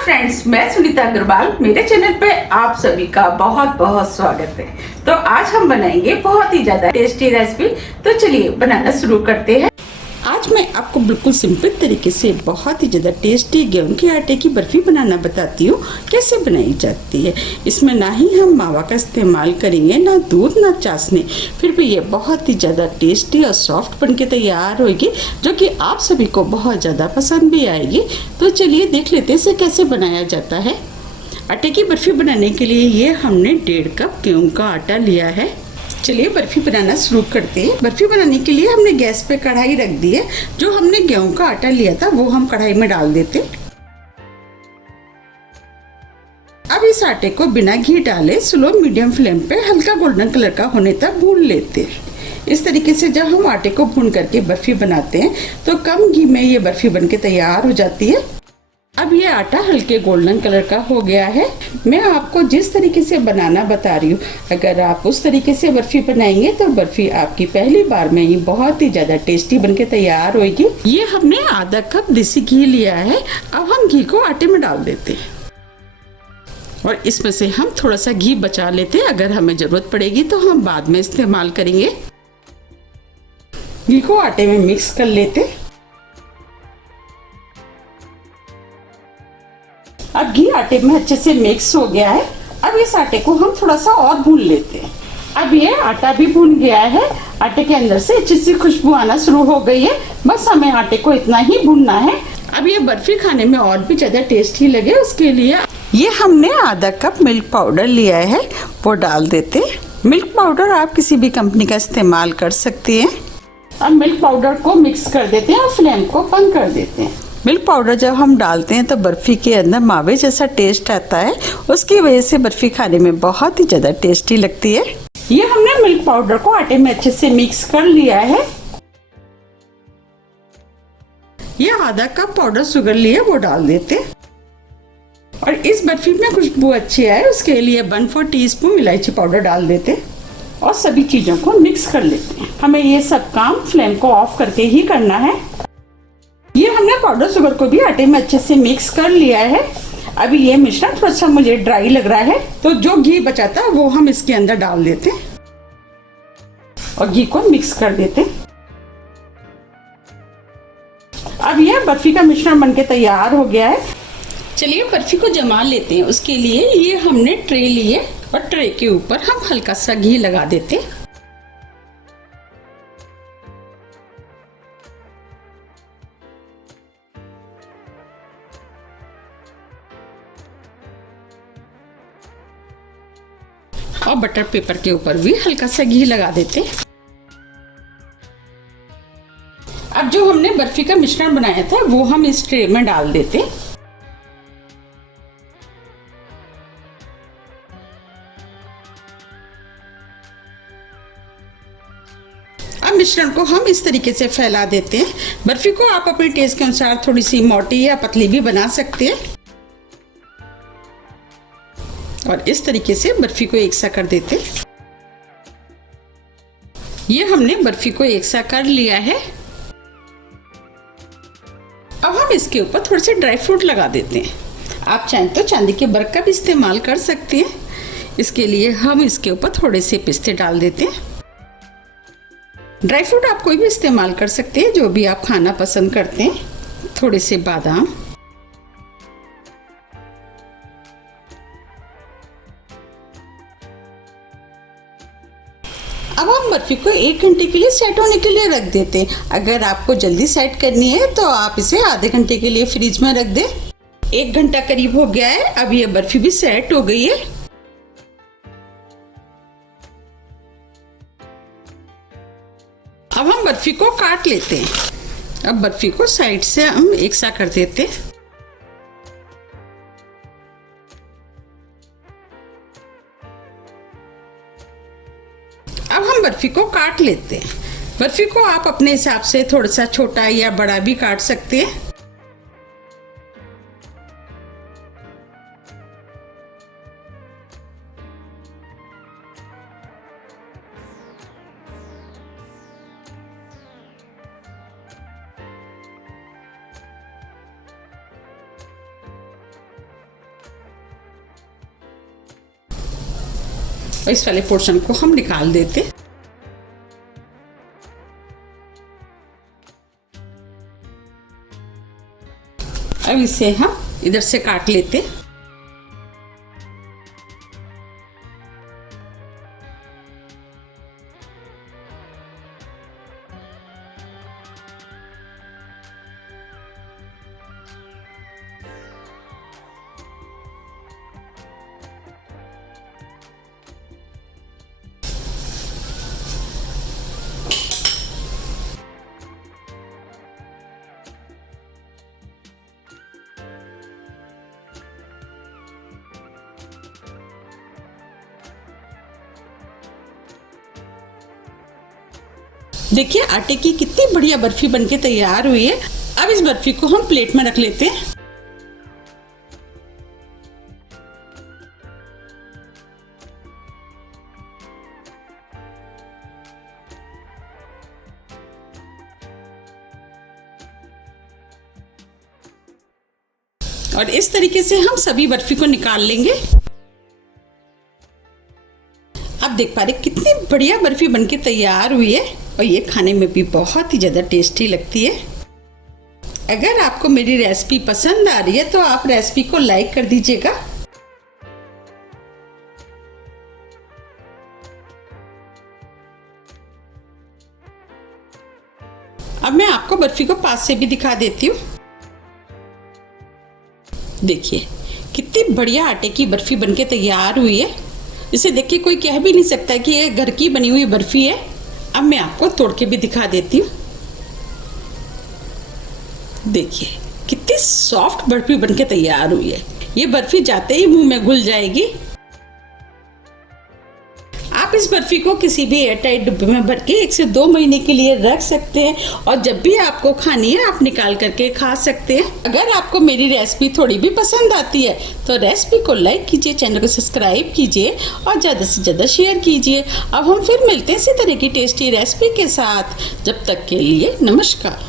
Friends, मैं सुनीता अग्रवाल। मेरे channel पे आप सभी का बहुत बहुत स्वागत है। तो आज हम बनाएंगे बहुत ही ज्यादा टेस्टी रेसिपी। तो चलिए बनाना शुरू करते हैं। आज मैं आपको बिल्कुल सिंपल तरीके से बहुत ही ज़्यादा टेस्टी गेहूं के आटे की बर्फ़ी बनाना बताती हूँ, कैसे बनाई जाती है। इसमें ना ही हम मावा का इस्तेमाल करेंगे, ना दूध ना चाशनी, फिर भी ये बहुत ही ज़्यादा टेस्टी और सॉफ्ट बनके तैयार होगी, जो कि आप सभी को बहुत ज़्यादा पसंद भी आएगी। तो चलिए देख लेते हैं इसे कैसे बनाया जाता है। आटे की बर्फ़ी बनाने के लिए ये हमने 1.5 कप गेहूँ का आटा लिया है। चलिए बर्फ़ी बनाना शुरू करते हैं। बर्फ़ी बनाने के लिए हमने गैस पे कढ़ाई रख दी है। जो हमने गेहूं का आटा लिया था वो हम कढ़ाई में डाल देते। अब इस आटे को बिना घी डाले स्लो मीडियम फ्लेम पे हल्का गोल्डन कलर का होने तक भून लेते हैं। इस तरीके से जब हम आटे को भून करके बर्फ़ी बनाते हैं तो कम घी में ये बर्फ़ी बनके तैयार हो जाती है। अब ये आटा हल्के गोल्डन कलर का हो गया है। मैं आपको जिस तरीके से बनाना बता रही हूँ, अगर आप उस तरीके से बर्फ़ी बनाएंगे तो बर्फ़ी आपकी पहली बार में ही बहुत ही ज़्यादा टेस्टी बनके तैयार होगी। ये हमने आधा कप देसी घी लिया है। अब हम घी को आटे में डाल देते हैं और इसमें से हम थोड़ा सा घी बचा लेते हैं। अगर हमें ज़रूरत पड़ेगी तो हम बाद में इस्तेमाल करेंगे। घी को आटे में मिक्स कर लेते। अब घी आटे में अच्छे से मिक्स हो गया है। अब इस आटे को हम थोड़ा सा और भून लेते हैं। अब ये आटा भी भून गया है। आटे के अंदर से अच्छी सी खुशबू आना शुरू हो गई है। बस हमें आटे को इतना ही भूनना है। अब ये बर्फ़ी खाने में और भी ज़्यादा टेस्टी लगे उसके लिए ये हमने आधा कप मिल्क पाउडर लिया है, वो डाल देते। मिल्क पाउडर आप किसी भी कंपनी का इस्तेमाल कर सकती हैं। अब मिल्क पाउडर को मिक्स कर देते हैं और फ्लेम को बंद कर देते हैं। मिल्क पाउडर जब हम डालते हैं तो बर्फ़ी के अंदर मावे जैसा टेस्ट आता है, उसकी वजह से बर्फ़ी खाने में बहुत ही ज़्यादा टेस्टी लगती है। ये हमने मिल्क पाउडर को आटे में अच्छे से मिक्स कर लिया है। ये आधा कप पाउडर शुगर लिए वो डाल देते और इस बर्फ़ी में खुशबू अच्छी आए उसके लिए 1/4 टीस्पून इलायची पाउडर डाल देते और सभी चीज़ों को मिक्स कर लेते हैं। हमें ये सब काम फ्लेम को ऑफ करके ही करना है। ये हमने पाउडर शुगर को भी आटे में अच्छे से मिक्स कर लिया है। अभी ये मिश्रण थोड़ा सा मुझे ड्राई लग रहा है, तो जो घी बचा था वो हम इसके अंदर डाल देते और घी को मिक्स कर देते। अब ये बर्फ़ी का मिश्रण बनके तैयार हो गया है। चलिए बर्फ़ी को जमा लेते हैं। उसके लिए ये हमने ट्रे लिए और ट्रे के ऊपर हम हल्का सा घी लगा देते। और बटर पेपर के ऊपर भी हल्का सा घी लगा देते। अब जो हमने बर्फ़ी का मिश्रण बनाया था वो हम इस ट्रे में डाल देते। अब मिश्रण को हम इस तरीके से फैला देते हैं। बर्फ़ी को आप अपने टेस्ट के अनुसार थोड़ी सी मोटी या पतली भी बना सकते हैं और इस तरीके से बर्फ़ी को एक सा कर देते। ये हमने बर्फ़ी को एक सा कर लिया है। अब हम इसके ऊपर थोड़े से ड्राई फ्रूट लगा देते हैं। आप चाहें तो चांदी के बर्क का भी इस्तेमाल कर सकते हैं। इसके लिए हम इसके ऊपर थोड़े से पिस्ते डाल देते हैं। ड्राई फ्रूट आप कोई भी इस्तेमाल कर सकते हैं, जो भी आप खाना पसंद करते हैं। थोड़े से बादाम, अब हम बर्फ़ी को 1 घंटे के लिए सेट होने के लिए रख देते हैं। अगर आपको जल्दी सेट करनी है तो आप इसे आधे घंटे के लिए फ्रिज में रख दें। 1 घंटा करीब हो गया है। अब ये बर्फ़ी भी सेट हो गई है। अब हम बर्फ़ी को काट लेते हैं। अब बर्फ़ी को साइड से हम एक सा कर देते हैं। अब हम बर्फ़ी को काट लेते हैं। बर्फ़ी को आप अपने हिसाब से थोड़ा सा छोटा या बड़ा भी काट सकते हैं। और इस वाले पोर्शन को हम निकाल देते। अब इसे हम इधर से काट लेते। देखिए आटे की कितनी बढ़िया बर्फी बनके तैयार हुई है। अब इस बर्फी को हम प्लेट में रख लेते हैं। और इस तरीके से हम सभी बर्फी को निकाल लेंगे। आप देख पा रहे कितनी बढ़िया बर्फी बनके तैयार हुई है और ये खाने में भी बहुत ही ज़्यादा टेस्टी लगती है। अगर आपको मेरी रेसिपी पसंद आ रही है तो आप रेसिपी को लाइक कर दीजिएगा। अब मैं आपको बर्फी को पास से भी दिखा देती हूँ। देखिए कितनी बढ़िया आटे की बर्फी बनके तैयार हुई है। इसे देख के कोई कह भी नहीं सकता कि ये घर की बनी हुई बर्फी है। अब मैं आपको तोड़ के भी दिखा देती हूँ। देखिए कितनी सॉफ्ट बर्फी बनके तैयार हुई है। ये बर्फी जाते ही मुंह में घुल जाएगी। आप इस बर्फी को किसी भी एयरटाइट डिब्बे में भर के 1 से 2 महीने के लिए रख सकते हैं और जब भी आपको खानी है आप निकाल करके खा सकते हैं। अगर आपको मेरी रेसिपी थोड़ी भी पसंद आती है तो रेसिपी को लाइक कीजिए, चैनल को सब्सक्राइब कीजिए और ज़्यादा से ज़्यादा शेयर कीजिए। अब हम फिर मिलते हैं इसी तरह की टेस्टी रेसिपी के साथ। जब तक के लिए नमस्कार।